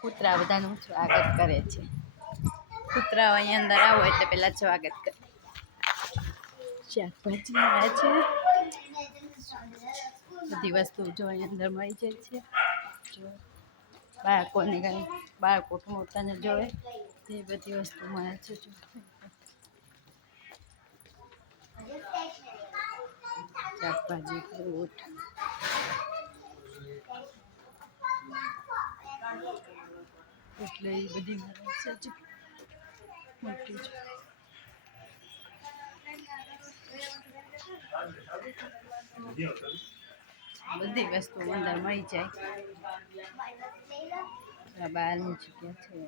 કૂતરા બધાનું સ્વાગત કરે છે. કૂતરાઓ અહીં અંદર આવો એટલે પહેલાં સ્વાગત કરે. શાકભાજી મળે છે. બધી વસ્તુ જો અહીં અંદર મળી જાય છે. બાળકોને કંઈ, બાળકો મોટાને જોવે, તે બધી વસ્તુ મળે છે જો. શાકભાજી, ફ્રૂટ. એટલે એ બધી મોટી છે બધી વસ્તુ અંદર મળી જાય. બહારની જગ્યા છે.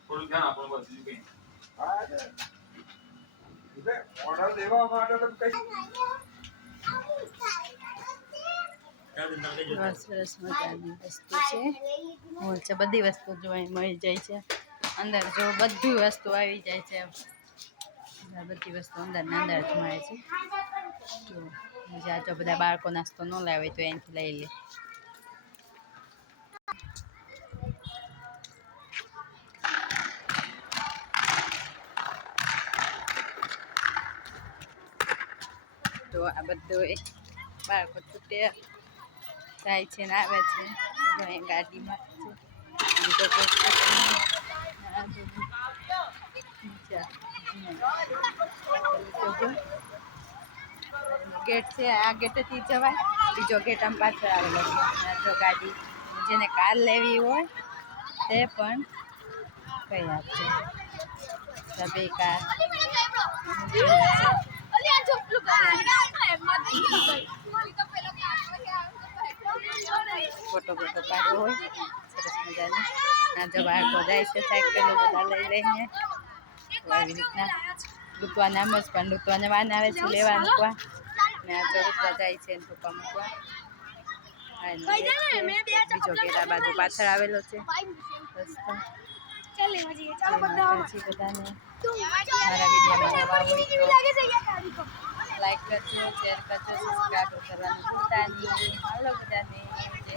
થોડું ધ્યાન આપો બસ બીજું કંઈ. સરસ મજાની વસ્તુ છે. હોય છે, બધી વસ્તુ જો મળી જાય છે. અંદર જો બધી વસ્તુ આવી જાય છે. બધી વસ્તુ અંદર ને અંદર જ મળે છે. જો જ્યાં જો બધા બાળકો નાસ્તો ન લાવે તો અહીંથી લઈ લે. તો આ બધું એ બાળકો છૂટે, જાય છે ને આવે છે. અહીં ગાડીમાં. ગેટ છે, આ ગેટેથી જવાય. બીજો ગેટ આમ પાછળ આવેલો છે. ગાડી જેને કાર લેવી હોય તે પણ કઈ આપશે સભી કાર. ફોટો ફોટો પાડવો હોય સરસ મજાનો. આ જો બાળકો જાય છે સાયકલો બધા લઈ લઈને. તો આવી રીતના લૂંટવાને આમ જ પણ લૂંટવાને વાન આવે છે લેવા મૂકવા ને આ જો લૂંટવા જાય છે પપ્પા મૂકવા. બીજો ઘેરા બાજુ પાછળ આવેલો છે. રસ્તો બધાને. મારા તો. લાઈક કરજો શેર કરજો સબસ્ક્રાઈબ કરવાનું ભૂલતા નહીં. હાલો બધાને, જય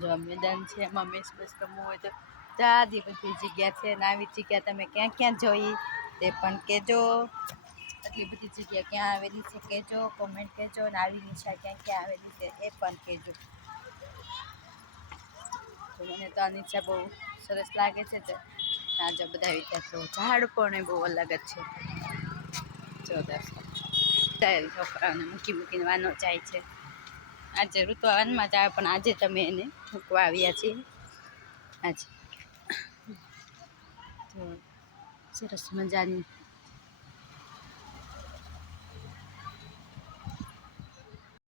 જો મેદાન છે, એમાં મેચ બેસ રમવું હોય તો જાજી બધી જગ્યા છે ને આવી જગ્યા તમે ક્યાં ક્યાં જોઈ તે પણ કહેજો. આટલી બધી જગ્યા ક્યાં આવેલી છે કહેજો કોમેન્ટ કહેજો ને આવી નિશા ક્યાં ક્યાં આવેલી છે એ પણ કહેજો. તો મને તો આ નીચા બહુ સરસ લાગે છે. તો આ જો બધા વિદ્યાર્થીઓ ઝાડ પણ બહુ અલગ જ છે. જો છોકરાઓને મૂકી મૂકીને વાનો જાય છે. આજે ઋતુવાનમાં જાય, પણ આજે તમે એને મૂકવા આવ્યા છીએ. આજે. સરસ મજાની